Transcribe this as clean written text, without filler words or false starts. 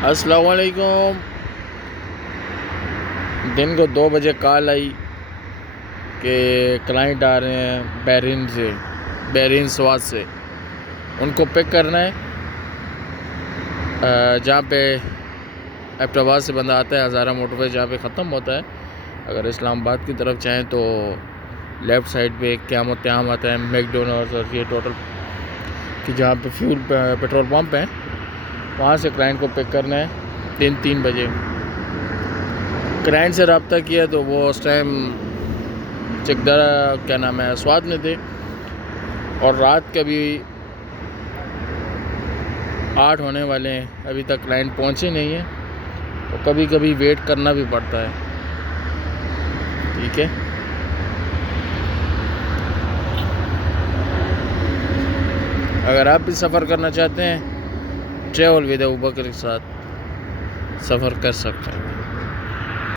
अस्सलाम वालेकुम। दिन को 2 बजे कॉल आई कि क्लाइंट आ रहे हैं बहरीन स्वाद से, उनको पिक करना है। जहाँ पे एबटाबाद से बंदा आता है, हज़ारा मोटरवे जहाँ पे ख़त्म होता है। अगर इस्लामाबाद की तरफ चाहें तो लेफ़्ट साइड पे क़यामत आता है मैकडोनल्ड्स और ये टोटल कि जहाँ पे पेट्रोल पंप है, वहाँ से क्लाइंट को पिक करना है 3 बजे। क्लाइंट से रब्ता किया तो वो उस टाइम चकदरा स्वाद में थे, और रात के भी 8 होने वाले हैं, अभी तक क्लाइंट पहुँचे नहीं है। तो कभी कभी वेट करना भी पड़ता है। ठीक है, अगर आप भी सफ़र करना चाहते हैं, ट्रैवल विद अबू बकर के साथ सफ़र कर सकते हैं।